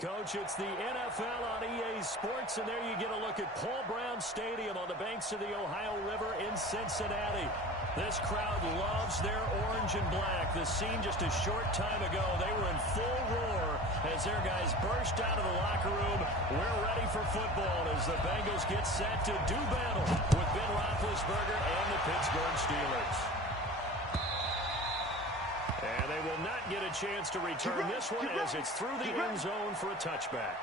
Coach, it's the NFL on EA Sports, and there you get a look at Paul Brown Stadium on the banks of the Ohio River in Cincinnati. This crowd loves their orange and black. The scene just a short time ago, they were in full roar as their guys burst out of the locker room. We're ready for football as the Bengals get set to do battle with Ben Roethlisberger and the Pittsburgh Steelers. And they will not get a chance to return this one as it's through the end zone for a touchback.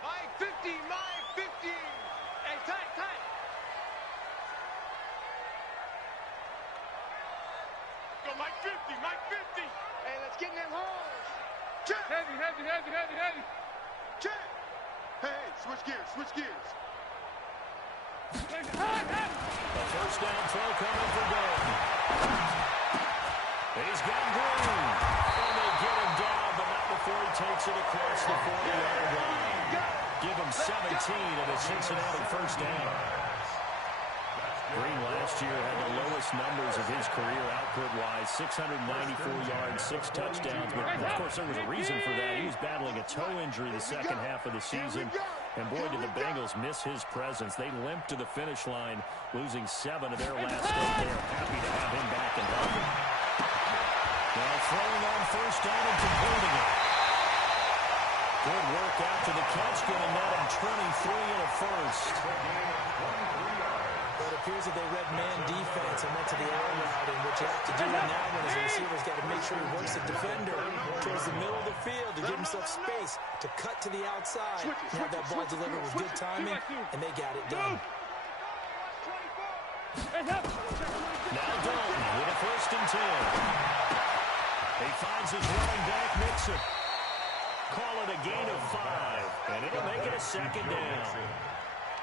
My 50, my 50. Hey, tight. Go, my 50, my 50. Hey, let's get in them holes. Check. Heavy. Check. Hey, switch gears. A first down throw coming for Dalton. He's got Green. And they get him down, but not before he takes it across the 40-yard line. Give him 17 and a Cincinnati first down. Green last year had the lowest numbers of his career output-wise, 694 yards, 6 touchdowns. But, of course, there was a reason for that. He was battling a toe injury the second half of the season. And, boy, did the Bengals miss his presence. They limped to the finish line, losing 7 of their last 8. They are happy to have him back and healthy. Now throwing on first down and completing it. Good work after the catch, going to net him 23 and a first. But it appears that they read man defense and went to the out route, and what you have to do now when his receiver's got to make sure he works the defender towards the middle of the field to give himself space to cut to the outside and have that ball delivered with good timing, and they got it done. Now Dalton with a first and 10. He finds his running back, Mixon. Call it a gain of 5, and it'll make it a second down.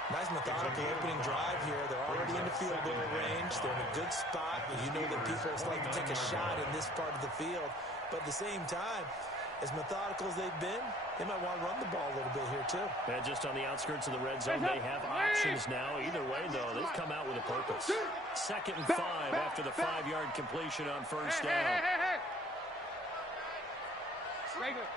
Nice methodical opening drive here. They're already in the field goal range. They're in a good spot. You know that people like to take a shot in this part of the field. But at the same time, as methodical as they've been, they might want to run the ball a little bit here too. And just on the outskirts of the red zone, they have options now. Either way, though, they've come out with a purpose. Second and 5 after the 5-yard completion on first down. Regular.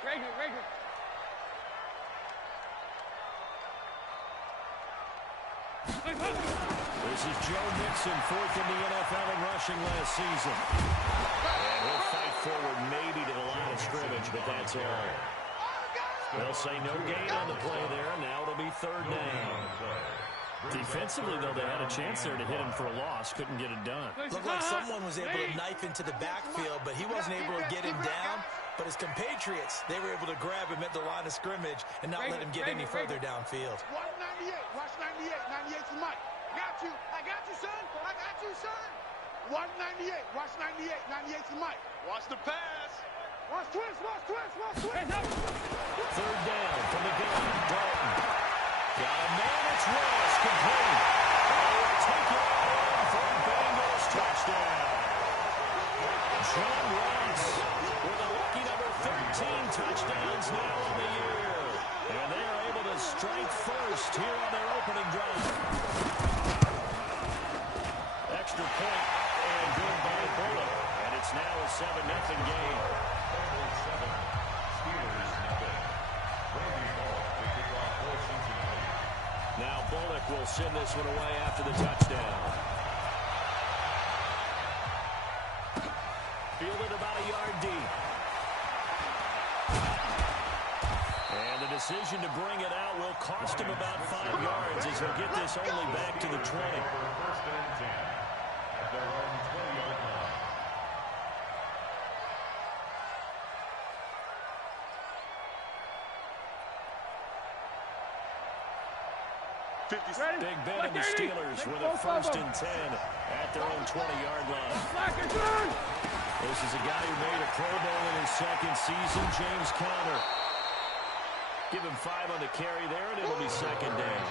This is Joe Mixon, 4th in the NFL in rushing last season. And he'll fight forward maybe to the line of scrimmage, but that's all. They'll say no gain on the play there. Now it'll be third down. Defensively, though, they had a chance there to hit him for a loss. Couldn't get it done. Looked like someone was able to knife into the backfield, but he wasn't able to get him down. But his compatriots, they were able to grab him at the line of scrimmage and not let him get any further downfield. Watch 98. Watch 98. 98 for Mike. I got you, son. Watch 98. Watch 98. 98 for Mike. Watch the pass. Watch twist. Third down from the gun. Dalton. Got a man. It's Ross. Complete. They'll take it in for a Bengals touchdown. John Ross with a lucky number 13 touchdowns now on the year. And they are able to strike first here on their opening drive. Extra point up and good by Bullock. And it's now a 7-0 game. Now Bullock will send this one away after the touchdown. Fielded about a yard deep. And the decision to bring it out will cost him about 5 yards as he'll get this only back to the 20. Big Ben and the Steelers with a first and 10 at their own 20-yard line. This is a guy who made a Pro Bowl in his second season, James Conner. Give him 5 on the carry there, and it'll be second down.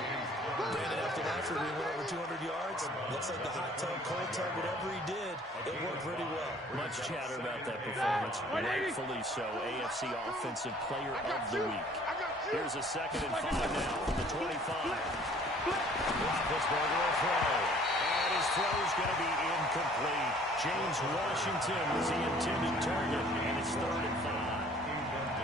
Brandon, after that, he went over 200 yards. Looks like the hot tub, cold tub, whatever he did, it worked pretty well. Much chatter about that performance. Rightfully so. AFC Offensive Player of the Week. Here's a 2nd and 5 now from the 25. Roethlisberger will throw. And his throw is going to be incomplete. James Washington was the intended target, and it's 3rd and 5.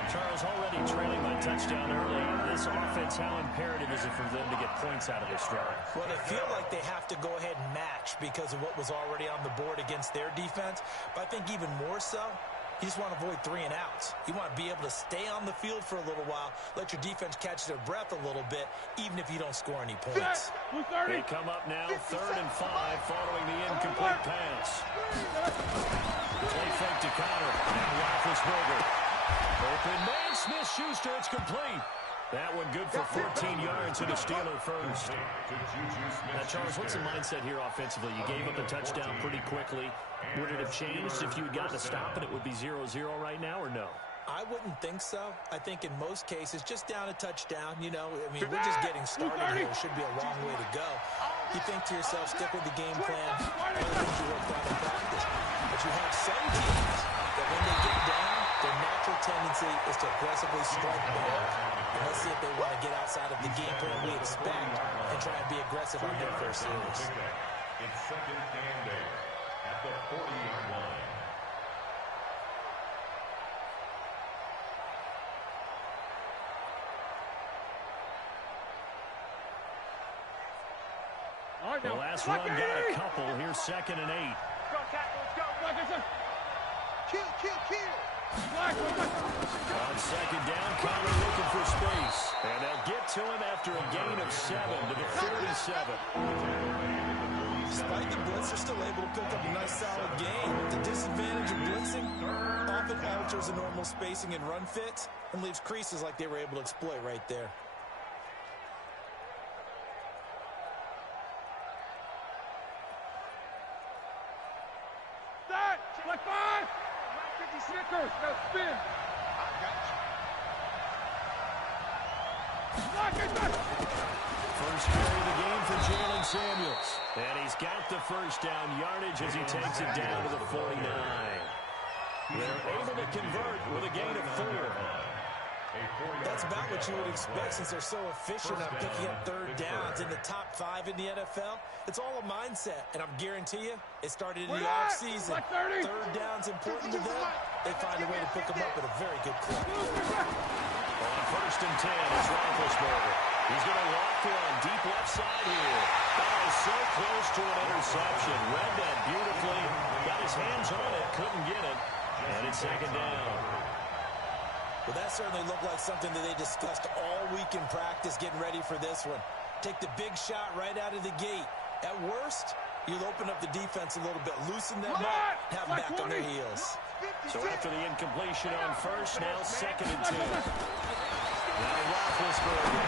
Charles, already trailing by touchdown early. This offense, how imperative is it for them to get points out of this drive? Well, they feel like they have to go ahead and match because of what was already on the board against their defense. But I think even more so, you just want to avoid 3 and outs. You want to be able to stay on the field for a little while, let your defense catch their breath a little bit, even if you don't score any points. They come up now, 3rd and 5, following the incomplete pass. Play fake to Connor. Now Roethlisberger. Open man, Smith-Schuster, it's complete. That one good for 14 yards and a Steeler first. Now, Charles, what's the mindset here offensively? You gave up a touchdown pretty quickly. Would it have changed if you had gotten a stop and it would be 0-0 right now, or no? I wouldn't think so. I think in most cases, just down a touchdown, you know, I mean, we're just getting started here. It should be a long way to go. You think to yourself, stick with the game plan, other things you worked on in practice. But you have some teams that when they get down, their natural tendency is to aggressively strike back. And let's see if they want to get outside of the game plan we expect and try and be aggressive on their first series. It's 2nd and 8 at the 40-yard line. The last run got a couple. Here's 2nd and 8. Go, tackle, let's go. Kill. On 2nd down, Connor looking for space. And they'll get to him after a gain of 7 to the 47. Despite the blitz, they're still able to pick up a nice solid gain. The disadvantage of blitzing often alters the normal spacing and run fits and leaves creases like they were able to exploit right there. Like 5. 50 Snickers. No spin. I got you. First carry of the game for Jalen Samuels. And he's got the first down yardage as he takes it down to the 49. They're able to convert with a gain of 4. That's about what you would expect since they're so efficient at picking up 3rd downs in the top 5 in the NFL. It's all a mindset, and I'm guarantee you, it started in the offseason. 3rd down's important to them. They find a way to pick them up at a very good clip. On 1st and 10, it's Roethlisberger. He's going to lock one deep left side here. That is so close to an interception. Read that beautifully. Got his hands on it, couldn't get it. And it's 2nd down. Well, that certainly looked like something that they discussed all week in practice getting ready for this one. Take the big shot right out of the gate. At worst, you'll open up the defense a little bit, loosen them up, have them back on their heels. So after the incompletion on 1st, now 2nd and 2. Now Roethlisberger.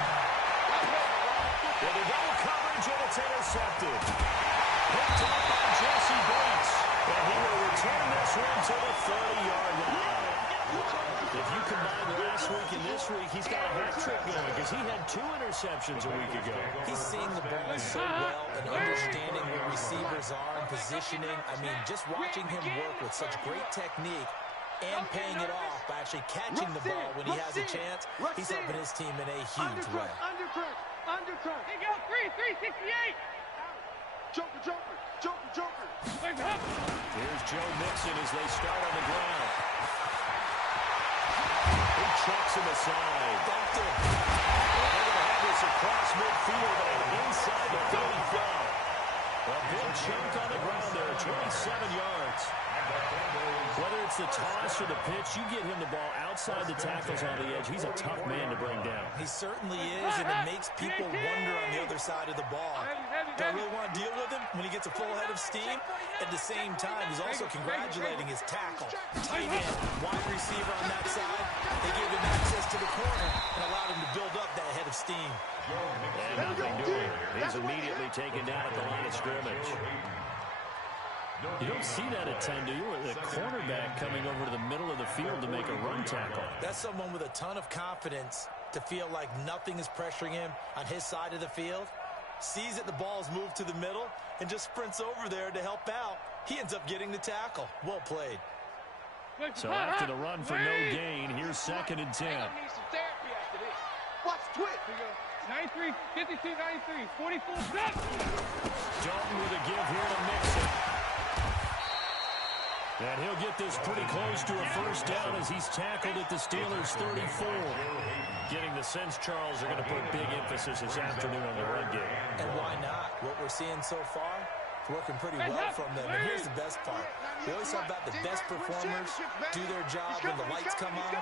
With a double coverage, and it's intercepted. Picked up by Jesse Bates. And he will return this one to the 30-yard line. If you combine last week and this week, he's got a hat trick going because he had 2 interceptions a week ago. He's seeing the ball so well and understanding where receivers are and positioning. I mean, just watching him work with such great technique and paying it off by actually catching the ball when he has a chance, he's helping his team in a huge way. Undercut. Here you go, 368. Joker. Here's Joe Mixon as they start on the ground. He chucks him aside. Dunked him. Well, they're going to have this across midfield and inside the 35. A big chunk on the ground there, 27 yards. Whether it's the toss or the pitch, you get him the ball outside the tackles on the edge. He's a tough man to bring down. He certainly is, and it makes people wonder on the other side of the ball. Do I really want to deal with him when he gets a full head of steam? At the same time, he's also congratulating his tackle. Tight end, wide receiver on that side. They gave him access to the corner and allowed him to build up that head of steam. And nothing doing. He's immediately taken down at the line of scrimmage. You don't see that at 10, do you? With a cornerback coming over to the middle of the field to make a run tackle. That's someone with a ton of confidence to feel like nothing is pressuring him on his side of the field. Sees that the ball's moved to the middle and just sprints over there to help out. He ends up getting the tackle. Well played. So after the run for no gain, here's 2nd and 10. Quick. 93, 52, 93, 44, stop! Dalton with a give here to Mixon. And he'll get this pretty close to a first down as he's tackled at the Steelers' 34. Getting the sense, Charles, are going to put big emphasis this afternoon on the run game. And why not? What we're seeing so far, it's working pretty well from them. And here's the best part. We always talk about the best performers do their job when the lights come on.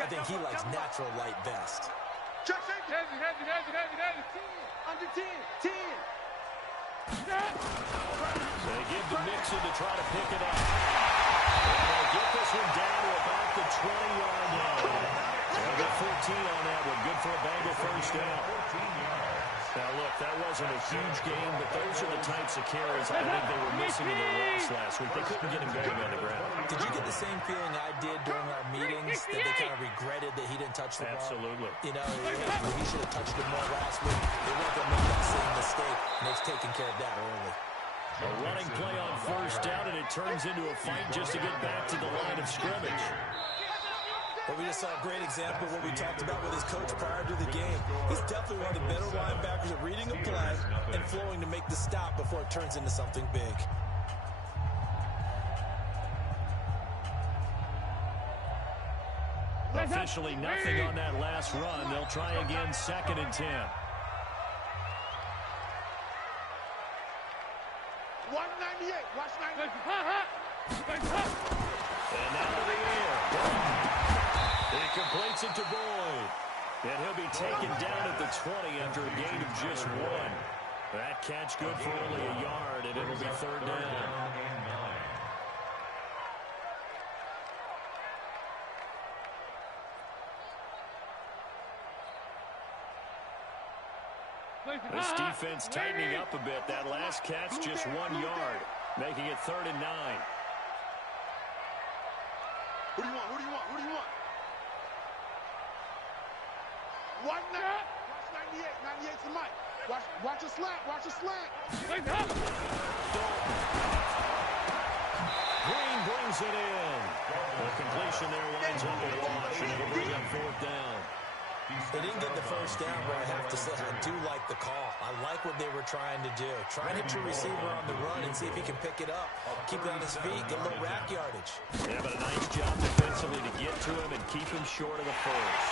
I think he likes natural light best. Under 10. 10. They give to Mixon to try to pick it up. And they'll get this one down to about the 20-yard line. They'll get 14 on that one. Good for a Bengal first down. Now, look, that wasn't a huge game, but those are the types of carries I think they were missing in their loss last week. They couldn't get him going on the ground. Did you get the same feeling I did during our meetings, that they kind of regretted that he didn't touch the ball? Absolutely. You know, he should have touched it more last week. They weren't going to make that same mistake, and they've taken care of that early. A running play on first down, and it turns into a fight just to get back to the line of scrimmage. Well, we just saw a great example of what we talked about with his coach prior to the game. He's definitely one of the better linebackers at reading a play and flowing to make the stop before it turns into something big. Officially nothing on that last run. They'll try again, 2nd and 10. 198. Watch 98. And out of the air. He completes it to Boyd. And he'll be taken down at the 20 after a gain of just 1. That catch good for only a yard, and it'll be 3rd down. This defense tightening up a bit. That last catch just 1 yard, making it 3rd and 9. Who do you want? Who do you want? Who do you want? 98. 98 to Mike. Watch a slant. Watch a slant. Dalton. Green brings it in. The completion there winds up a wash, and it'll bring up 4th down. They didn't get the first down, but I have to say I do like the call. I like what they were trying to do. Try and hit your receiver on the run and see if he can pick it up. Keep it on his feet, get a little rack yardage. Yeah, but a nice job defensively to get to him and keep him short of the first.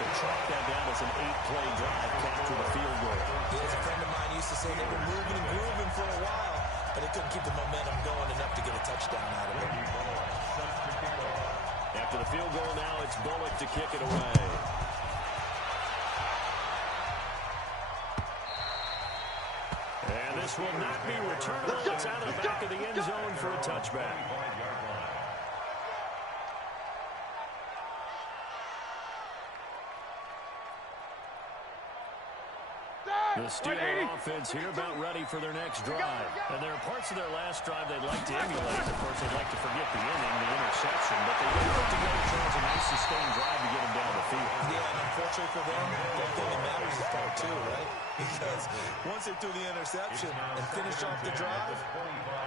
So track that down as an 8-play drive, capture the field goal. Yeah, as a friend of mine used to say, they were moving and grooving for a while, but they couldn't keep the momentum going enough to get a touchdown out of it. After the field goal now, it's Bullock to kick it away. And this will not be returnable. It's out of the back of the end zone for a touchback. The Steeler offense here about ready for their next drive. And there are parts of their last drive they'd like to emulate. Of course, they'd like to forget the inning, the interception, but they get put together Charles a nice sustained drive to get them down the field. Yeah, and unfortunately for them, the only thing that matters is part 2, right? Because once they threw the interception and finished off the drive,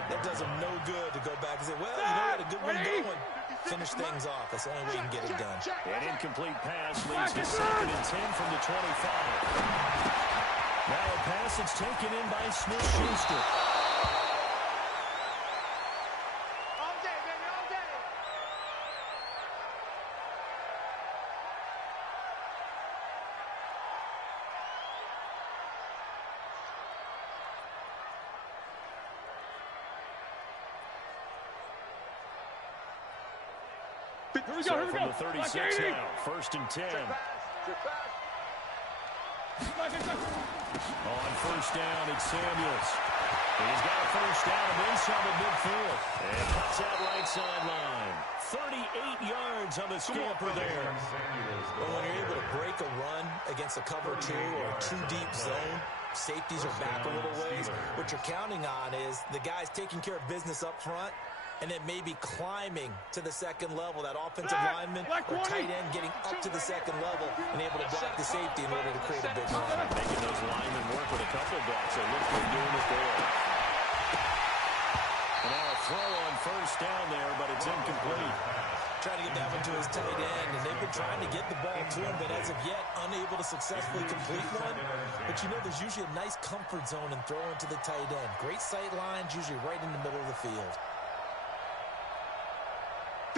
that does them no good to go back and say, well, you know, we had a good one going. Finish things off. That's the only way you can get it done. An incomplete pass leads to 2nd and 10 from the 25. Now a pass that's taken in by Smith-Schuster. All day, baby, all day. Here we So go. from the 36 now, 1st and 10. On first down, it's Samuels. He's got a first down and then some at midfield. And cuts out right sideline. 38 yards on the scamper there. Well, when you're able to break a run against a cover 2 or a 2-deep zone, safeties are back a little ways. What you're counting on is the guys taking care of business up front and then maybe climbing to the second level, that offensive lineman or tight end getting up to the second level and able to block the safety in order to create a big run. Making those linemen work with a couple of blocks. They look good doing it there. And now a throw on first down there, but it's incomplete. trying to get that one to his tight end, and they've been trying to get the ball to him, but as of yet, unable to successfully complete one. But you know, there's usually a nice comfort zone in throwing to the tight end. Great sight lines, usually right in the middle of the field.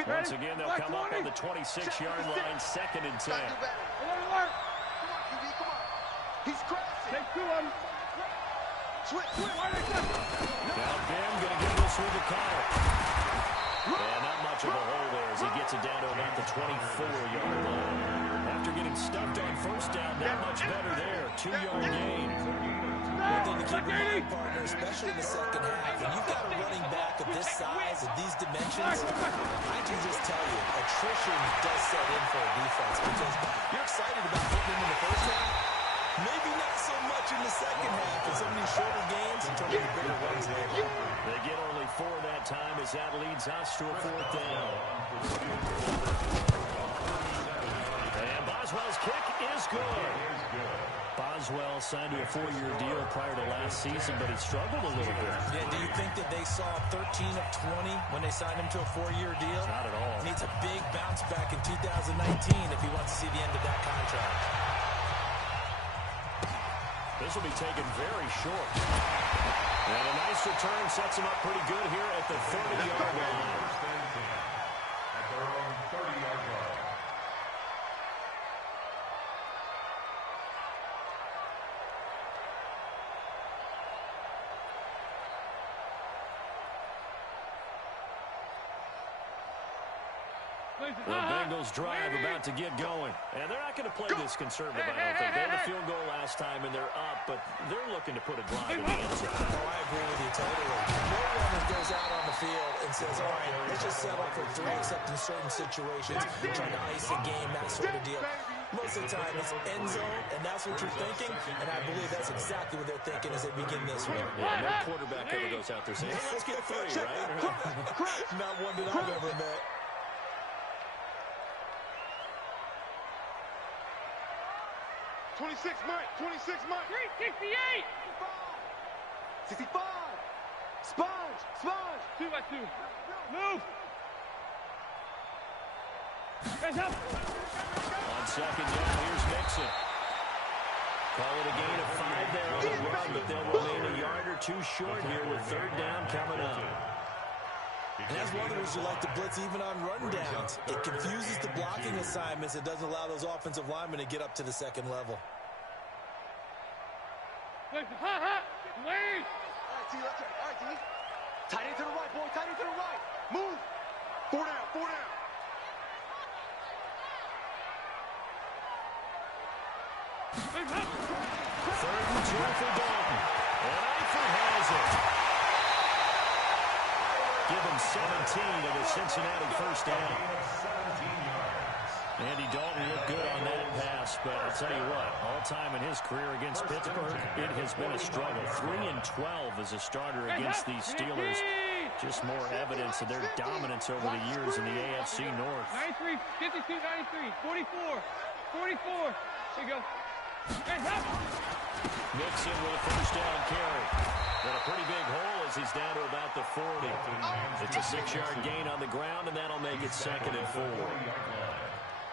Once again, they'll come up on the 26-yard line, 2nd and 10. Come on, QB, come on. He's crashing. Take 2 on. Switch. Now Ben going to give this one to Connor. And not much of a hole there as he gets it down to about the 24-yard line. After getting stuffed on first down, not much better there. 2-yard gain. One thing to keep in mind, partner, especially in the second half, when you've got a running back of this size, of these dimensions, I can just tell you, attrition does set in for a defense because you're excited about hitting him in the first half. Maybe not so much in the second half, and some of these shorter gains and turning into bigger runs later. They get only 4 that time as that leads us to a 4th down. And Boswell's kick is good. Boswell signed to a 4-year deal prior to last season, but he struggled a little bit. Yeah, do you think that they saw 13 of 20 when they signed him to a 4-year deal? Not at all. Needs a big bounce back in 2019 if he wants to see the end of that contract. This will be taken very short. And a nice return sets him up pretty good here at the 30-yard line. At their own 30-yard line. The Bengals drive about to get going. And they're not going to play this conservative, I don't think. They had a field goal last time, and they're up, but they're looking to put a drive in the end zone. Oh, I agree with you totally. No runner goes out on the field and says, all right, let's just settle for 3, except in certain situations, trying to ice a game, that sort of deal. Most of the time, it's end zone, and that's what you're thinking, and I believe that's exactly what they're thinking as they begin this one. Yeah, no quarterback ever goes out there saying, hey, let's get 3, right? Not one that I've ever met. Mike. 26, Mike. 368. 65. Sponge. 2 by 2. Move. Hands up. On 2nd down, here's Mixon. Call it a gain of 5 there on the run, but they'll remain a yard or 2 short here with 3rd down coming up. And as one of the reasons you like to blitz even on rundowns, it confuses the blocking assignments. It doesn't allow those offensive linemen to get up to the 2nd level. Wait. All right, T, let's go. All right, T. Tight end to the right, boy. Tight end to the right. Move. 4 down. Third and 2 for Dalton. And Eifert has it. Give him 17 of the Cincinnati first down. Andy Dalton looked good on that pass, but I'll tell you what, all time in his career against Pittsburgh, it has been a struggle. 3 and 12 as a starter against these Steelers. Just more evidence of their dominance over the years in the AFC North. 93, 52, 93, 44. Here you go. Hands up. Mixon with a first down carry. And a pretty big hole as he's down to about the 40. It's a 6-yard gain on the ground, and that'll make it 2nd and 4.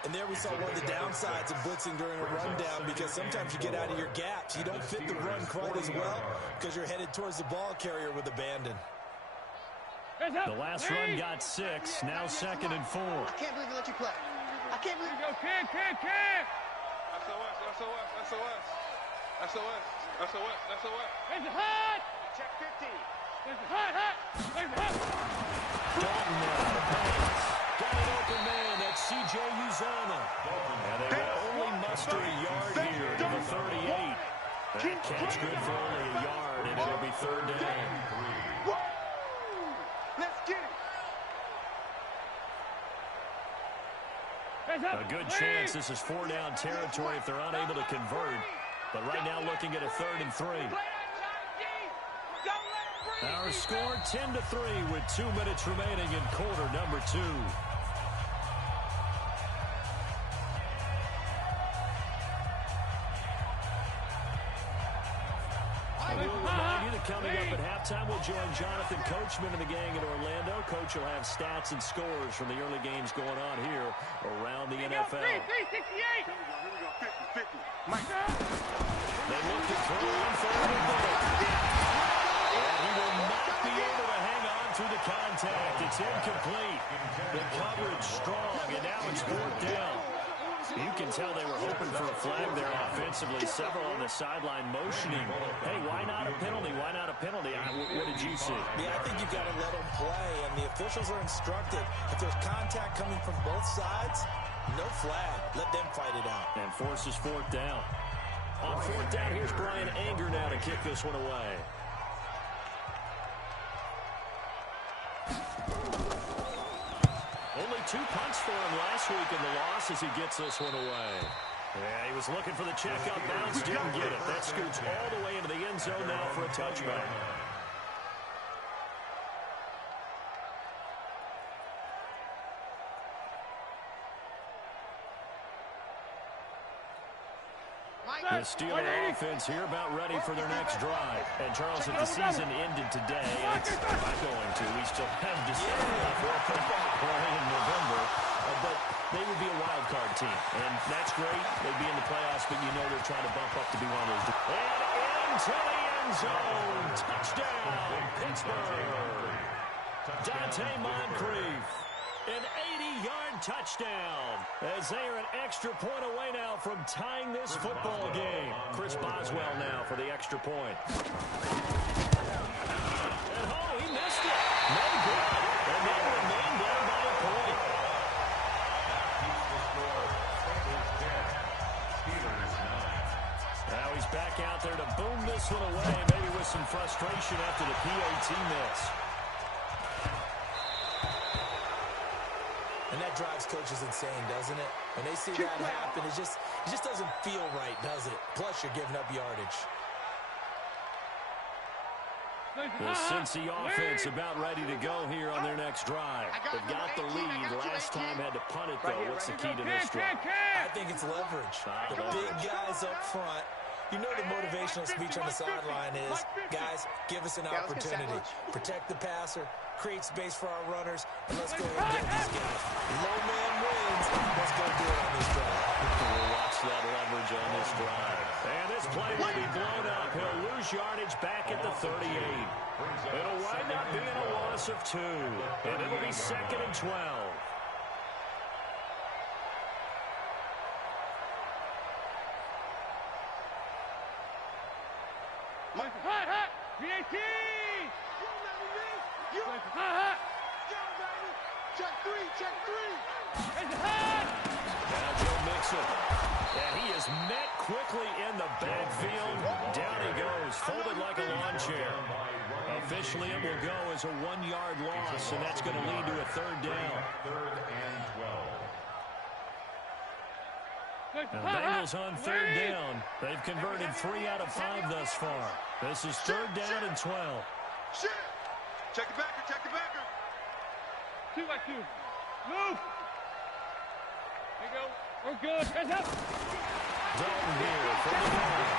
And there we saw one of the downsides of blitzing during a rundown because sometimes you get out of your gaps. You don't fit the run quite as well because you're headed towards the ball carrier with abandon. The last run got 6, now 2nd and 4. I can't believe they let you play. I can't believe Go, can. SOS. There's a hot. Check 50. There's a hot. There's a hot. Dalton now, the pass. Got an open man, that's C.J. Uzomah. And they will only muster a yard here to the 38. That catch good for only a yard, and it'll be 3rd down. Let's get it. A good chance this is 4-down territory if they're unable to convert. But right now looking at a 3rd and 3. Our score 10-3 with 2 minutes remaining in quarter number 2. I will remind you the coming up at halftime. We'll join Jonathan Coachman and the gang in Orlando. Coach will have stats and scores from the early games going on here around the NFL. 368. Here we go. 50. Mike. They look to throw on third and goal. And he will not be able to hang on through the contact. It's incomplete. The coverage strong, and now it's fourth down. You can tell they were hoping for a flag there offensively. Several on the sideline motioning. Hey, why not a penalty? Why not a penalty? What did you see? Yeah, I think you've got to let them play, and the officials are instructed. If there's contact coming from both sides, no flag. Let them fight it out. And forces fourth down. On fourth down, here's Brian Anger now to kick this one away. Only 2 punts for him last week in the loss as he gets this one away. Yeah, he was looking for the checkup bounce, didn't get it. That scoots all the way into the end zone now for a touchback. The Steeler offense here about ready for their next drive. And Charles, if the season ended today, it's not going to. We still have December playing in November. But they would be a wild card team. And that's great. They'd be in the playoffs, but you know they're trying to bump up to be one of those. And into the end zone. Touchdown, Pittsburgh. Dante Moncrief. An 80-yard touchdown as they are an extra point away now from tying this football game. Chris Boswell now for the extra point. And he missed it. No good. And they remain down by a point. Now he's back out there to boom this one away, maybe with some frustration after the PAT miss. And that drives coaches insane, doesn't it? When they see that happen, it just doesn't feel right, does it? Plus, you're giving up yardage. The Cincy offense about ready to go here on their next drive. They've got the lead. Last time had to punt it, though. What's the key to this drive? I think it's leverage. The big guys up front. You know the motivational speech on the sideline is, guys, give us an opportunity. Protect the passer, create space for our runners, and let's go ahead and get these guys. Low man wins. Let's go do it on this drive. We'll watch that leverage on this drive. And this play will be blown up. He'll lose yardage back at the 38. It'll wind up being a loss of 2. And it'll be 2nd and 12. Hot! PAT! Check three! It's hot! Now Joe Mixon. And he is met quickly in the backfield. Down he goes, folded like a lawn chair. Officially, it will go as a 1-yard loss, and that's going to lead to a 3rd down. 3rd and 12. And the Bengals on 3rd down. They've converted 3 out of 5 thus far. This is 3rd down and 12. Shit! Check the backer. 2 by 2. Move! There you go. We're good. Heads up! Dalton here from the line.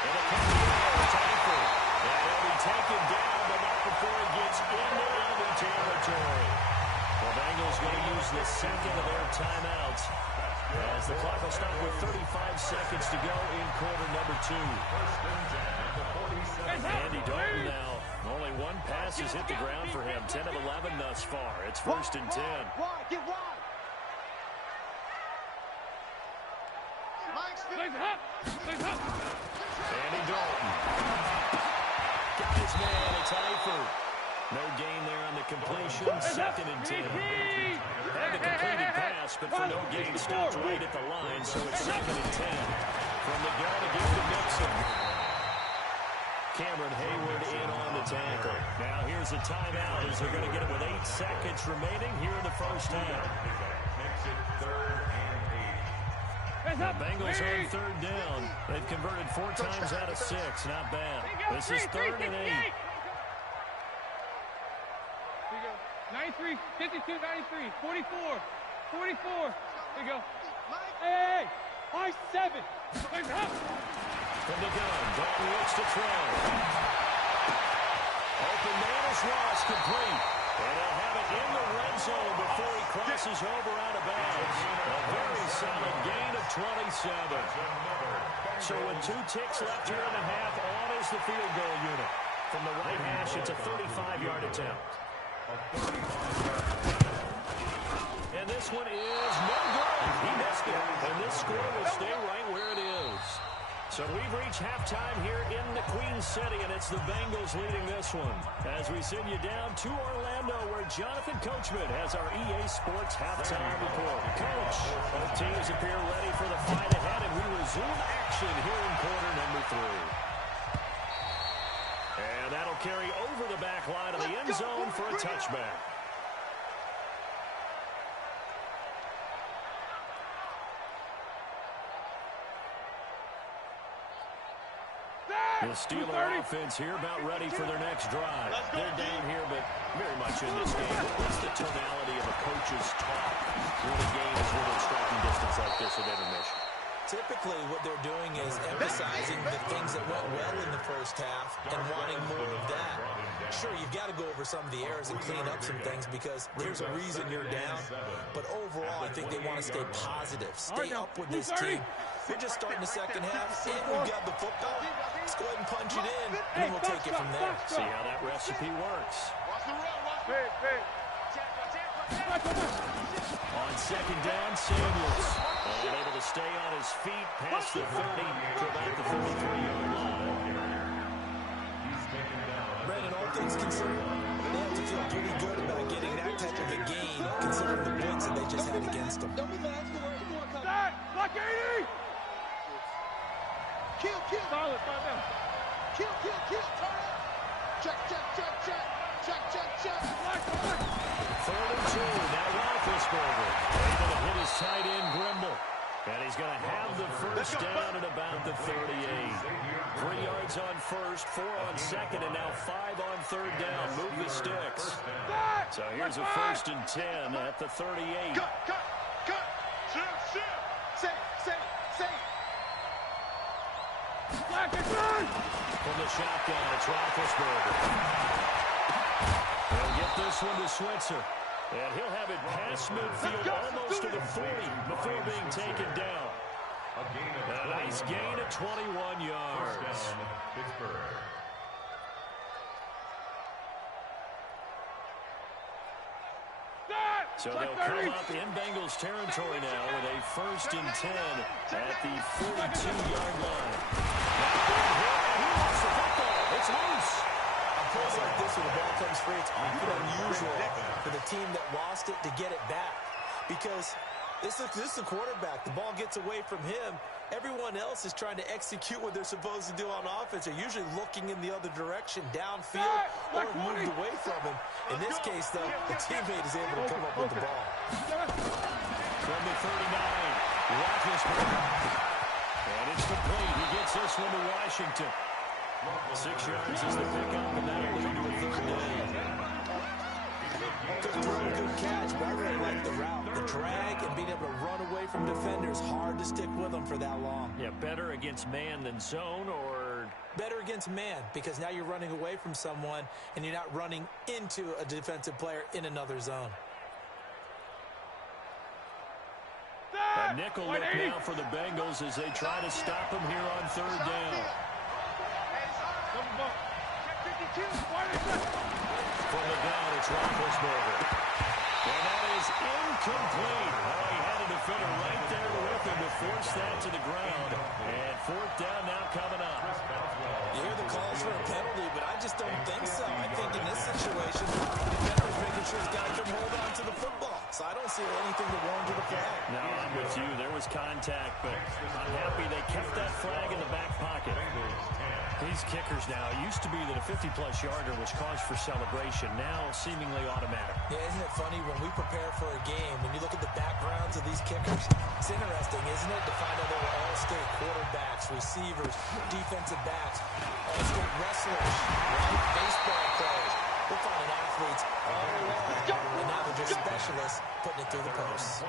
And a penalty there, tackle. And he'll be taken down, but not before he gets into enemy territory. The Bengals going to use the second of their timeouts as the clock will stop with 35 seconds to go in quarter number 2. Andy Dalton now. Only 1 pass has hit the ground for him. 10 of 11 thus far. It's 1st and 10. Get wide. Legs up! Andy Dalton. Got his man. It's Eifert. No gain there on the completion. 2nd and 10. Had the completed pass, but for no gain, stopped right at the line, so it's 2nd and 10. From the gun to give to Mixon. Cameron Hayward in on the tackle. Now here's a timeout as they're going to get it with 8 seconds remaining here in the first half. Makes it 3rd and 8. The Bengals are on 3rd down. They've converted 4 times out of 6. Not bad. This is 3rd and 8. Here you go. 93, 52, 93, 44. Here you go. Hey! High 7. Legs up! From the gun, Dalton looks to throw. Open man is lost, complete. And they'll have it in the red zone before he crosses over out of bounds. A very solid gain of 27. So with 2 ticks left here in the half, on is the field goal unit. From the right hash, it's a 35-yard attempt. And this one is no good. He missed it. And this score will stay right where it is. So we've reached halftime here in the Queen City, and it's the Bengals leading this one. As we send you down to Orlando, where Jonathan Coachman has our EA Sports halftime report. Coach, both teams appear ready for the fight ahead, and we resume action here in quarter number 3. And that'll carry over the back line of the end zone for a touchback. The Steeler offense here about ready for their next drive. They're down here, but very much in this game. What's the tonality of a coach's talk when a game is within striking distance like this at intermission? Typically, what they're doing is emphasizing the things that went well in the first half and wanting more of that. Sure, you've got to go over some of the errors and clean up some things because there's a reason you're down. But overall, I think they want to stay positive, stay up with this team. We're just starting the second half, and we've got the football. Let's go ahead and punch it in, and then we'll take it from there. See how that recipe works. On second down, Samuels. Able to stay on his feet past the 30 to about the 33-yard line. Brandon, all things considered, they have to feel pretty good about getting that type of a gain, considering the points that they just had against them. Block 80! Kill. Solid, right now. Kill. Turn it. Check. Third and 2. Now Roethlisberger able to hit his tight end, Grimble. And he's going to have the first down at about the 38. 3 yards on first, 4 on second, and now 5 on third down. Move the sticks. So here's a first and 10 at the 38. Cut. Safe. From the shotgun, it's Roethlisberger. He'll get this one to Switzer. And he'll have it past midfield almost to the 40 before being taken down. A nice gain of 21 yards. So they'll come up in Bengals territory now with a first and 10 at the 42-yard line. He lost the football. It's loose. On plays like this, when the ball comes free, it's often unusual for the team that lost it to get it back. Because this is a quarterback. The ball gets away from him. Everyone else is trying to execute what they're supposed to do on offense. They're usually looking in the other direction, downfield, or moved away from him. In this case, though, the teammate is able to come up with the ball. From the 39, Roethlisberger. And it's complete. He gets this one to Washington. 6 yards is the pickup, and that'll lead to a third down. Good catch, but I really like the route. The drag and being able to run away from defenders, hard to stick with them for that long. Yeah, better against man than zone, or? Better against man, because now you're running away from someone, and you're not running into a defensive player in another zone. A nickel look now for the Bengals as they try to stop him here on third down. From the down, it's Roethlisberger. And that is incomplete. Oh, he had a defender right there with him to force that to the ground. And fourth down now coming up. You hear the calls for a penalty, but I just don't think so. I think in this situation, the defender is making sure he's got to hold on to the football. So I don't see anything to warrant a flag. No, I'm with you. There was contact, but I'm happy they kept that flag in the back pocket. These kickers now, it used to be that a 50-plus yarder was cause for celebration, now seemingly automatic. Yeah, isn't it funny when we prepare for a game, when you look at the backgrounds of these kickers, it's interesting, isn't it, to find out they were all-state quarterbacks, receivers, defensive backs, all-state wrestlers, right? Baseball players. We're finding athletes all along, and now they're just specialists putting it through the posts.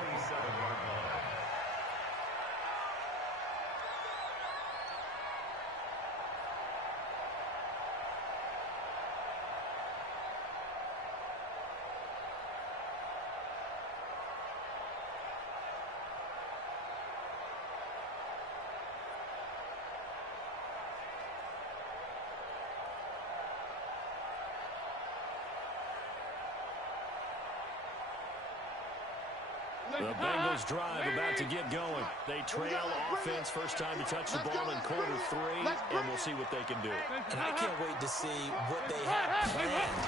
The Bengals drive about to get going. They trail offense first time to touch the ball in quarter 3, and we'll see what they can do. And I can't wait to see what they have planned,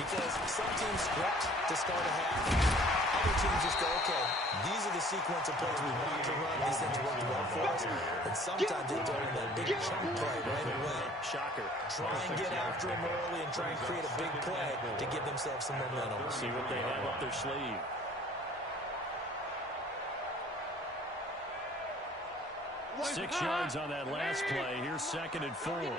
because some teams script to start a half. Other teams just go, okay, these are the sequence of plays we want to run. These things worked well for us. And sometimes they throw in that big chunk play right away. Shocker. Try and get after them early and try and create a big play to give themselves some momentum. We'll see what they have up their sleeve. 6 yards on that last play. Here's 2nd and 4. 368.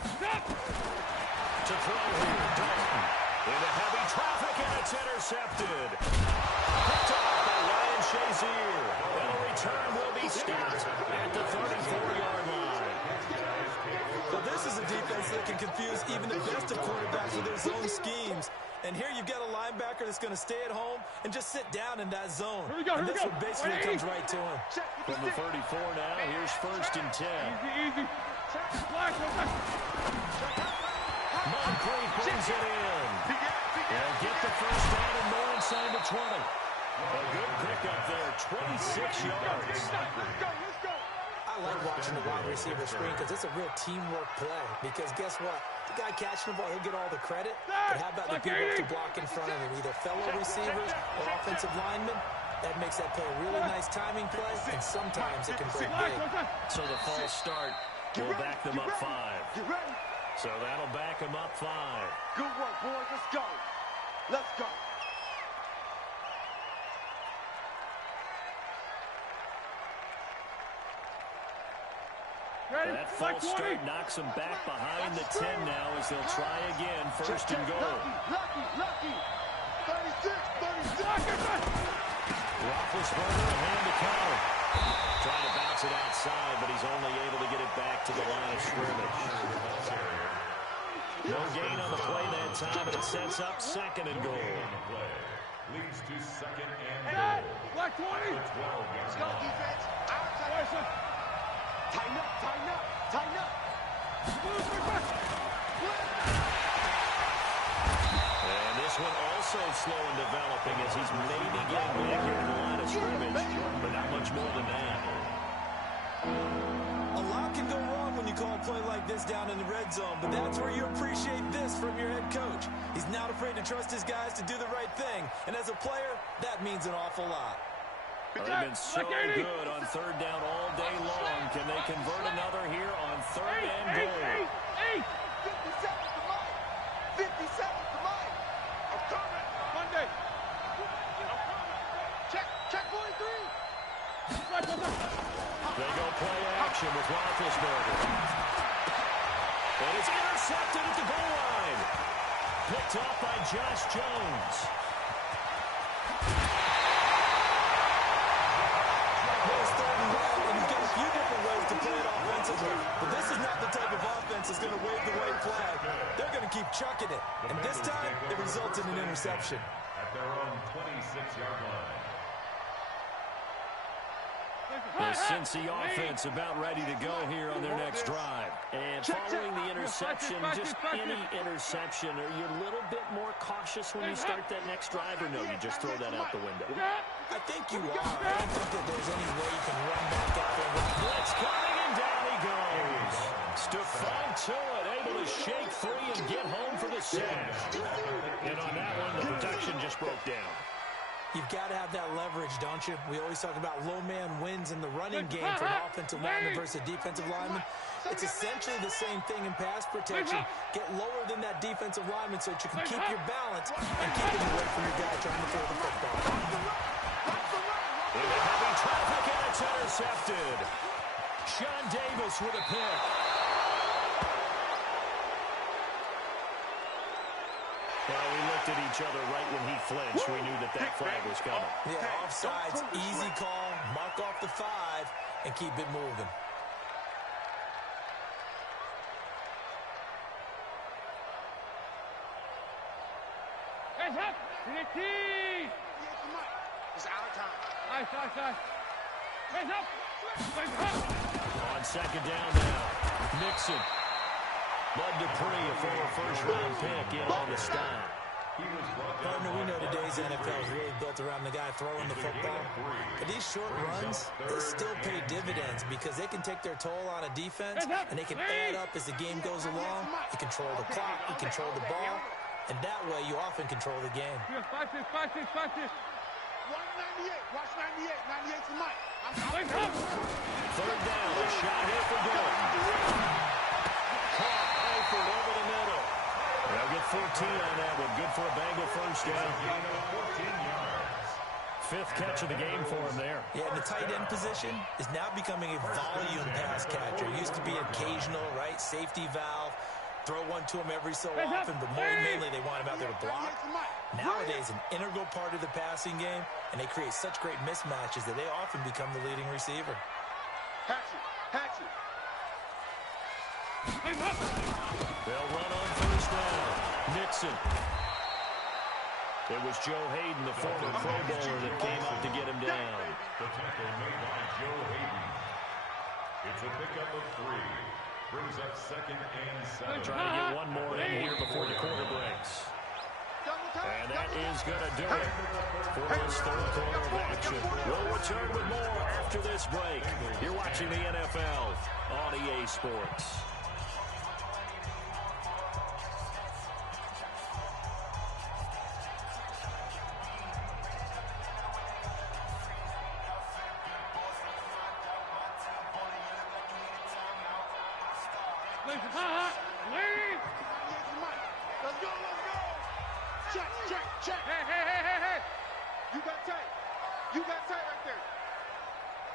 Stop. To throw here, Dalton. Into heavy traffic, and it's intercepted. Picked off by Ryan Shazier. And a return will be stopped at the 34-yard line. Well, this is a defense that can confuse even the best of quarterbacks with their zone schemes. And here you've got a linebacker that's going to stay at home and just sit down in that zone. And this one basically comes right to him. From the 34 now, here's 1st and 10. Easy. Moncrief brings it in. They'll get the first down and more inside the 20. A good pickup there, 26 yards. Let's go. I like watching the wide receiver screen because it's a real teamwork play. Because guess what? The guy catching the ball, he'll get all the credit. But how about the people to block in front of him, either fellow receivers or offensive linemen? That makes that play a really nice timing play, and sometimes it can break big. So the false start will back them up 5. So that'll back them up 5. Good work, boys. Let's go. Let's go. That false start knocks them back behind the 10 now as they'll try again. 1st and goal. Lucky. 36. Roethlisberger will hand the counter. Trying to bounce it outside, but he's only able to get it back to the line of scrimmage. No gain on the play that time, and it sets up 2nd and goal. Leads to 2nd and goal. Black 20. Let's go, defense. Outside. Tighten up. And this one also slow in developing as he's maybe getting back here in the line of scrimmage, but not much more than that. A lot can go wrong when you call a play like this down in the red zone, but that's where you appreciate this from your head coach. He's not afraid to trust his guys to do the right thing, and as a player, that means an awful lot. They've been so good on 3rd down all day long. Can they convert another here on 3rd and goal? 50 seconds to Mike. 50 seconds to Mike. I'm coming. Monday. Check 43. They go play action with Roethlisberger. And it's intercepted at the goal line. Picked up by Josh Jones. But this is not the type of offense that's going to wave the white flag. They're going to keep chucking it. And this time, it results in an interception. At their own 26-yard line. The Cincy offense about ready to go here on their next drive. And following the interception, just any interception, are you a little bit more cautious when you start that next drive, or no, you just throw that out the window? I think you are. I don't think that there's any way you can run back out there. Blitz coming, and down he goes. Stephon Tuitt able to shake free and get home for the sack. And on that one, the protection just broke down. You've got to have that leverage, don't you? We always talk about low man wins in the running game for an offensive lineman versus a defensive lineman. It's essentially the same thing in pass protection. Get lower than that defensive lineman so that you can keep your balance and keep him away from your guy trying to throw the football. Into heavy traffic, and it's intercepted. Sean Davis with a pick. Well, we looked at each other right when he flinched. We knew that flag was coming. Yeah, offsides, easy call, mark off the 5, and keep it moving. Hands up. It's our time. Nice. Hands up. On 2nd down now, Nixon. Bud Dupree, a former first-round pick, in on the stop. Partner, we know today's NFL is really built around the guy throwing the football. But these short runs, they still pay dividends because they can take their toll on a defense, and they can add up as the game goes along. You control the clock, you control the ball, and that way you often control the game. Watch this. 198. Watch 98. 98's the mic. Third down, a shot here for Dalton. Caught Eifert over the middle. They'll get 14 on that one. Good for a Bengal first down. 14 yards. Fifth catch of the game for him there. Yeah, and the tight end position is now becoming a volume pass catcher. It used to be occasional, right? Safety valve. Throw one to him every so often, but more mainly they want him out there to block. Nowadays, an integral part of the passing game, and they create such great mismatches that they often become the leading receiver. Hatch it. They'll run on first down. Nixon. It was Joe Hayden, the former Pro Bowler, that came up to get him down. The tackle made by Joe Hayden. It's a pickup of 3. Brings up 2nd and 7. Trying to get one more in here before the quarter breaks. And that is going to do it for this third quarter of action. We'll return with more after this break. You're watching the NFL on EA Sports. Let's go. Check. Hey. You got tight right there.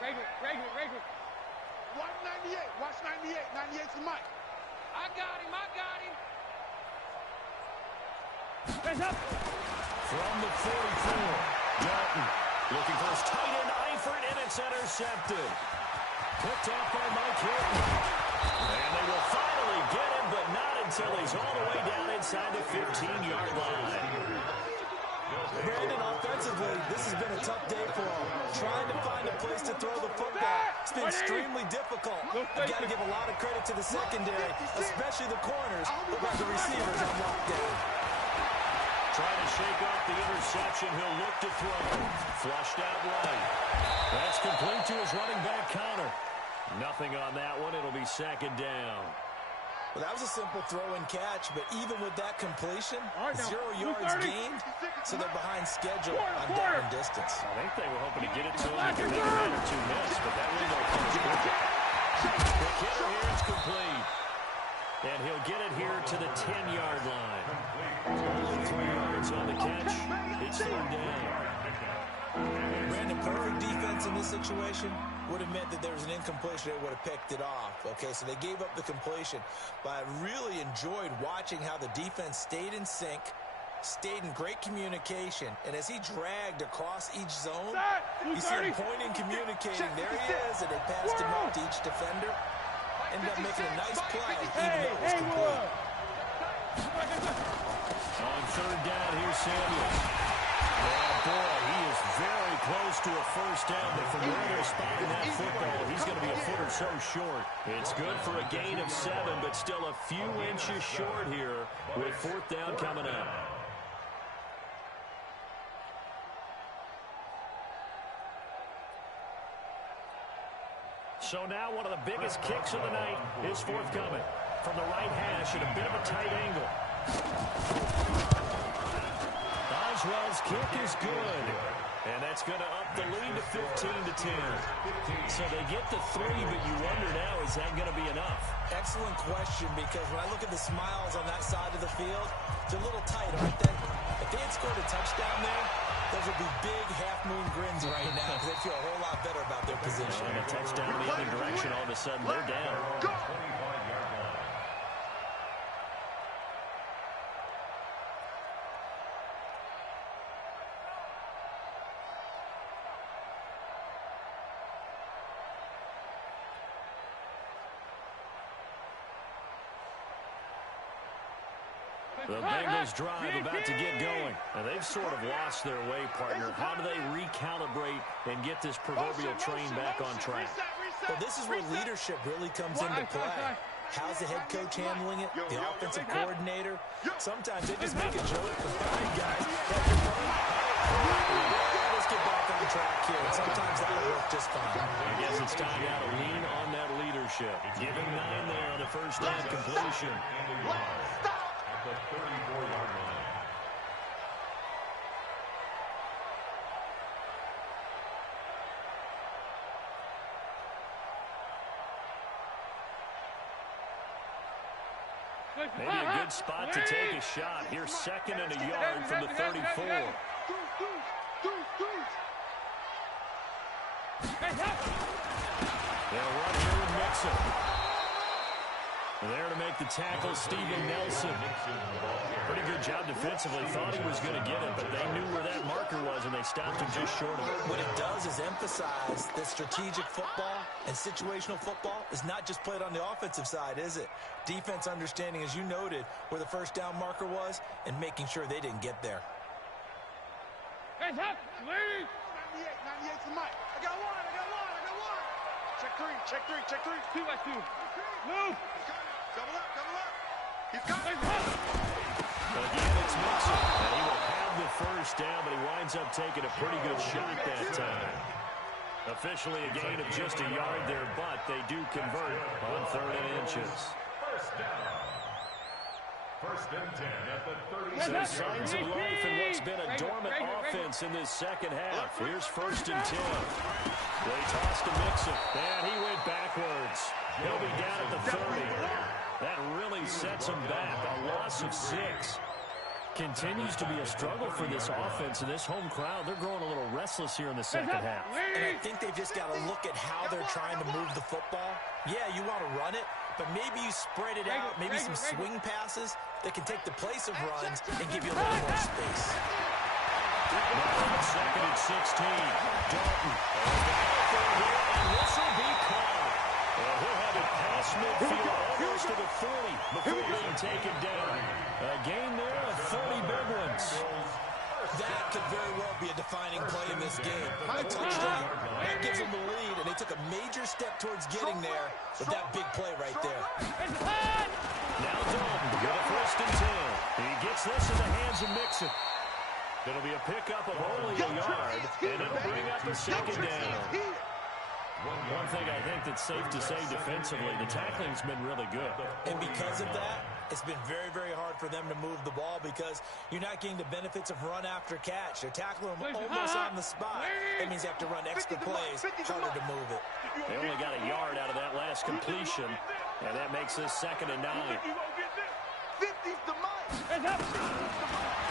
Regular. Watch 98. Watch 98. 98's the mic. I got him. Hands up. From the 44, Dalton looking for his tight end Eifert, and it's intercepted. Picked off by Mike Hilton. And they will finally get him, but not until he's all the way down inside the 15-yard line. Brandon, offensively, this has been a tough day for him. Trying to find a place to throw the football. It's been extremely difficult. I've got to give a lot of credit to the secondary, especially the corners, who got the receivers on lockdown. Trying to shake off the interception. He'll look to throw. Flushed out right. That's complete to his running back counter. Nothing on that one. It'll be 2nd down. Well, that was a simple throw and catch, but even with that completion, 0 yards gained, so they're behind schedule on down and distance. I think they were hoping to get it to him and make a man or two miss, but that window comes quick. Quick hitter here, it's complete. And he'll get it here to the 10-yard line. Only 3 yards on the catch. It's 3rd down. Brandon, perfect defense in this situation would have meant that there was an incompletion. They would have picked it off. Okay, so they gave up the completion. But I really enjoyed watching how the defense stayed in sync, stayed in great communication, and as he dragged across each zone, you see him pointing, communicating. There he is, and they passed him off to each defender. Ended up making a nice play, even though it was complete. On 3rd down, here's Samuels. Oh, boy, he is very close to a first down, but from where they're spotting that football, he's going to be a foot or so short. It's good for a gain of 7, but still a few inches short here with 4th down coming up. So now one of the biggest kicks of the night is forthcoming. From the right hash at a bit of a tight angle. Oswald's kick is good. And that's going to up the lead to 15-10. So they get to 3, but you wonder now, is that going to be enough? Excellent question, because when I look at the smiles on that side of the field, they're a little tight, aren't they? If they had scored a touchdown there, those would be big half-moon grins right now because they feel a whole lot better about their position. And a touchdown the other direction, all of a sudden they're down. Go! The Bengals drive about to get going. And they've sort of lost their way, partner. How do they recalibrate and get this proverbial train back on track? Well, this is where leadership really comes into play. How's the head coach handling it? The offensive coordinator? Sometimes they just make a joke. All right, guys. Let's get back on the track here. And sometimes that'll work just fine. I guess it's time now to lean on that leadership. Give him 9 there on the first down completion. At the 34-yard line. Maybe a good spot to take a shot. Here's 2nd and a yard from the 34. They'll run here with Mixon. There to make the tackle, Steven Nelson. Pretty good job defensively. Thought he was going to get it, but they knew where that marker was, and they stopped him just short of it. What it does is emphasize that strategic football and situational football is not just played on the offensive side, is it? Defense understanding, as you noted, where the first down marker was and making sure they didn't get there. Hands up, ladies! 98 to Mike. I got one. Check three. 2 by 2. Move! Double up. He's coming. Again, it's Mixon. And he will have the first down, but he winds up taking a pretty good shot that time. Officially a gain of just a yard there, but they do convert on 3rd and inches. First down. 1st and 10 at the 30. So signs of life in what's been a dormant offense in this second half. Here's 1st and 10. They tossed to Mixon, and he went backwards. He'll be down at the 30. That really sets him back. A loss of 6. Continues to be a struggle for this offense and this home crowd. They're growing a little restless here in the second half. And I think they've just got to look at how they're trying to move the football. Yeah, you want to run it, but maybe you spread it out, maybe some swing passes that can take the place of runs and give you a little more space. Now 2nd and 16. Dalton. And this will be called. And he'll have it past midfield almost to the 40 before being taken down. A gain there of 30 big ones. That could very well be a defining play in this game. A touchdown. That gives them the lead, and they took a major step towards getting there with that big play right there. Now Dalton with a 1st and 10. He gets this in the hands of Mixon. It'll be a pickup of only a yard, and it'll bring up a 2nd down. One thing I think that's safe to say defensively, the tackling's been really good. And because of that, it's been very, very hard for them to move the ball because you're not getting the benefits of run after catch. They're tackling them almost on the spot. That means you have to run extra plays, harder to move it. They only got a yard out of that last completion, and that makes this 2nd and 9. 50's the Mike.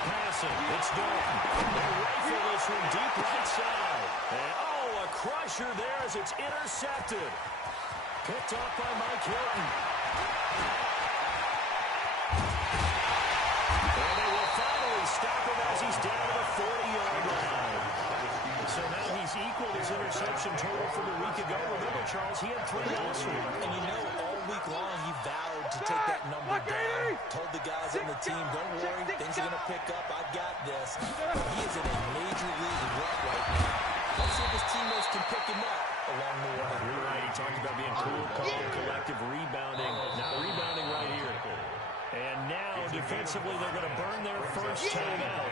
Passing, it's Dalton. They rifle this one deep right side. And a crusher there as it's intercepted. Picked off by Mike Hilton. And they will finally stop him as he's down to the 40-yard line. So now he's equaled his interception total from a week ago. Remember, Charles, he had 3 last week. And you know, all week long he vowed to take that number down. Told the guys on the team, don't worry, things are going to pick up. I got this. But he is in a major league rut right now. Let's see if his teammates can pick him up along the way. You're right. He talked about being cool, calm, collective, rebounding. Now rebounding right here. And now, defensively, they're going to burn their first timeout.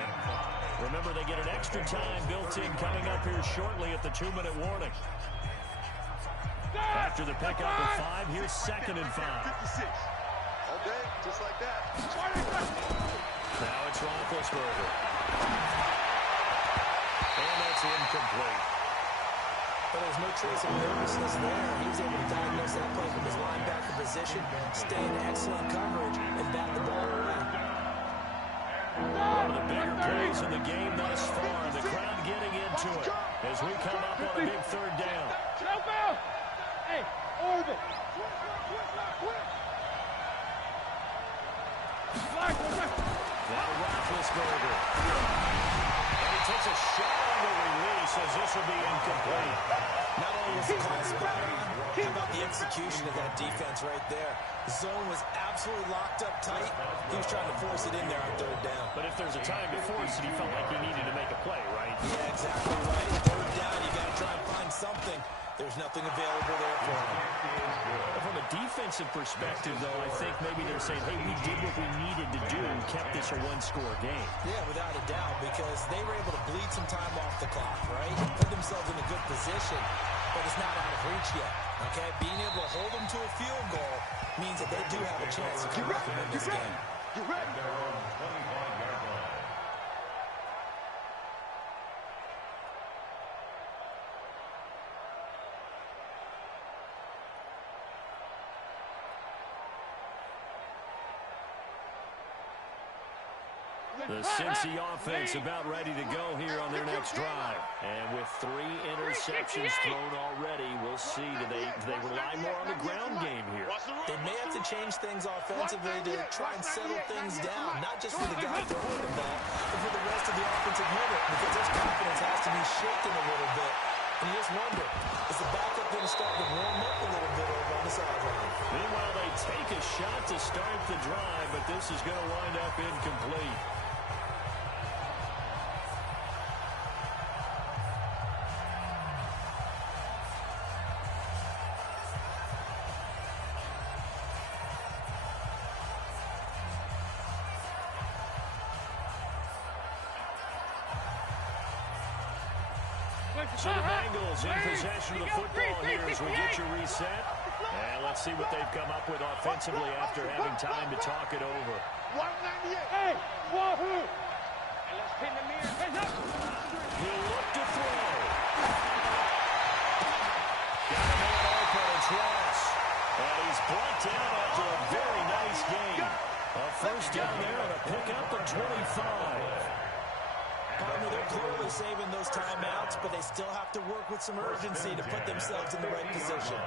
Remember, they get an extra time built in coming up here shortly at the 2-minute warning. After the pickup of 5, here's 2nd and 5. 56. All day, just like that. Now it's Roethlisberger. And that's incomplete. But there's no trace of nervousness there. He was able to diagnose that play from his linebacker position, stay in excellent coverage, and bat the ball away. One of the bigger plays in the game thus far. The crowd getting into it as we come up on a big 3rd down. Jump out! Hey, orbit! Now Roethlisberger. And he takes a shot on the release as this will be incomplete. Not only was the call spot on, how about the execution of that defense right there? The zone was absolutely locked up tight. He was trying to force it in there on 3rd down. But if there's a time to force it, he felt like he needed to make a play, right? Yeah, exactly right. 3rd down, you got to try and find something. There's nothing available there for him. From a defense offensive perspective, though, I think maybe they're saying, hey, we did what we needed to do and kept this a one-score game. Yeah, without a doubt, because they were able to bleed some time off the clock, right? Put themselves in a good position, but it's not out of reach yet, okay? Being able to hold them to a field goal means that they do have a chance to come back and win this game. Get ready. Their own 25-yard line. The Cincy offense about ready to go here on their next drive. And with 3 interceptions thrown already, we'll see. Do they rely more on the ground game here? They may have to change things offensively to try and settle things down, not just for the guy throwing the ball, but for the rest of the offensive unit, because his confidence has to be shaken a little bit. And you just wonder, is the backup going to start to warm up a little bit over on the sideline? Meanwhile, they take a shot to start the drive, but this is going to wind up incomplete. So the Bengals in possession of the football here as we get you reset. And let's see what they've come up with offensively after having time to talk it over. 198. Hey, wahoo! And let's pin the mirror. Heads up. He'll look to throw. Got a man open. It's Ross. And he's brought down after a very nice game. A first down there and a pickup of 25. Partner, they're clearly saving those timeouts, but they still have to work with some urgency to put themselves in the right position.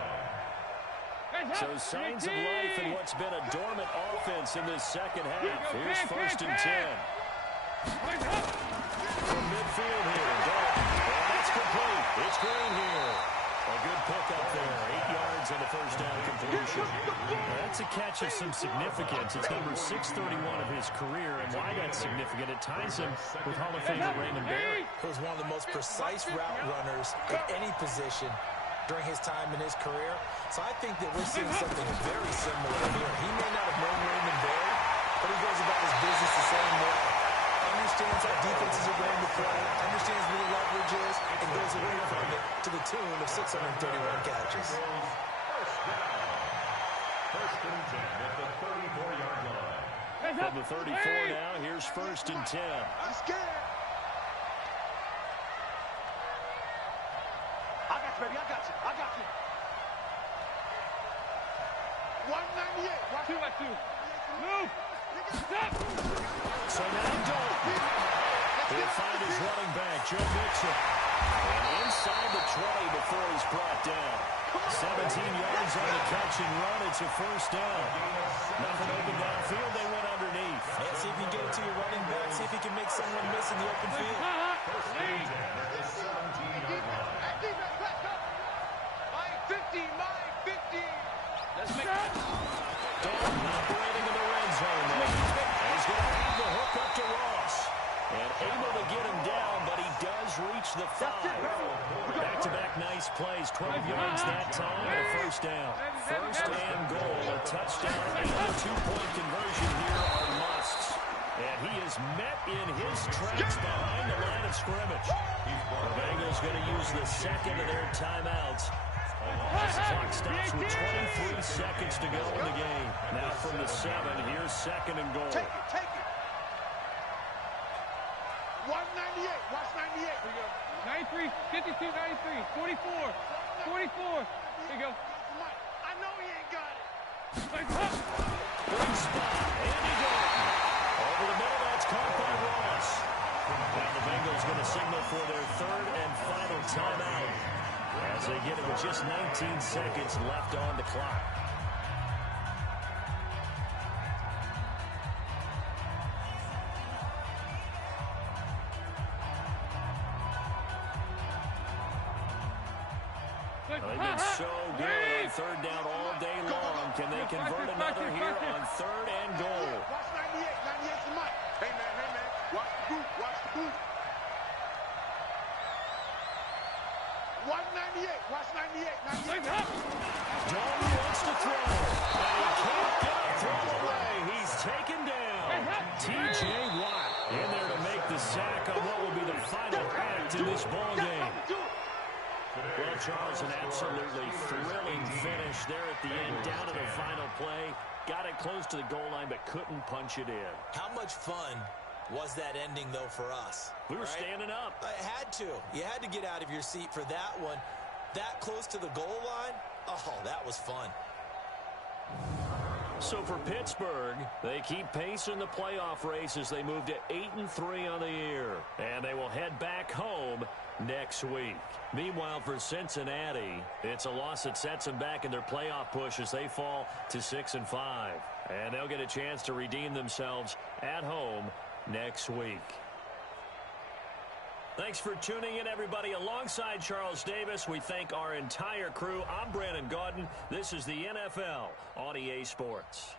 So signs of life in what's been a dormant offense in this second half. Here's first and 10. From midfield here. And that's complete. It's Green here. A good pickup there. 8 yards and a first down completion. That's a catch of some significance. It's number 631 of his career, and why that's significant, it ties him with Hall of Famer Raymond Barry. He was one of the most precise route runners at any position during his time in his career. So I think that we're seeing something very similar here. He may not have known Raymond Barry, but he goes about his business the same way. Understands how defenses are going to play, understands where the leverage is, and goes away from it to the tune of 631 catches. First and 10 at the 34-yard line. From the 34 now, here's first and 10. I'm scared. I got you, baby. I got you. I got you. 198. Watch 2-2. Move. Stop. So now Dalton. He'll find his running back, Joe Mixon. And inside the 20 before he's brought down. 17 yards on the catch and run. It's a first down. Nothing open downfield. They went underneath. Yeah, see if you can get it to your running back. See if you can make someone miss in the open field. First and 10 at the 17-yard line. defense, let's go. My 50, my 50. Let's make Dalton operating in the red zone now. And he's going to leave the hook up to Ross. And able to get him down, but he does reach the 5. Back-to-back nice plays. 12 yards that time and a first down. First and goal. A touchdown and a 2-point conversion here are musts. And he is met in his tracks behind the line of scrimmage. The Bengals going to use the second of their timeouts. As the clock stops with 23 seconds to go in the game. Now from the 7, here's second and goal. Take it, take it. 198. Watch 98. Here we go. 93, 52, 93, 44, 44. Here you go. I know he ain't got it. Legs up. Big spot. Andy Dalton. Over the middle, that's caught by Ross. Now the Bengals going to signal for their third and final timeout as they get it with just 19 seconds left on the clock. They've been so good on third down all day long. Can they convert another here on third and goal? Watch 98. 98's the mic. Hey, man. Hey, man. Watch the boot. Watch the boot. Watch 98. Watch 98. 98. Domi wants to throw. And he can't get a throw away. He's taken down. T.J. Watt in there to make the sack on what will be the final act in this ball game. Well, Charles, an absolutely thrilling finish there at the end, down to the final play. Got it close to the goal line, but couldn't punch it in. How much fun was that ending, though, for us? We were standing up. I had to. You had to get out of your seat for that one. That close to the goal line? Oh, that was fun. So for Pittsburgh, they keep pace in the playoff race as they move to 8-3 on the year. And they will head back home next week. Meanwhile, for Cincinnati, it's a loss that sets them back in their playoff push as they fall to 6-5. And they'll get a chance to redeem themselves at home next week. Thanks for tuning in, everybody. Alongside Charles Davis, we thank our entire crew. I'm Brandon Gaudin. This is the NFL on EA Sports.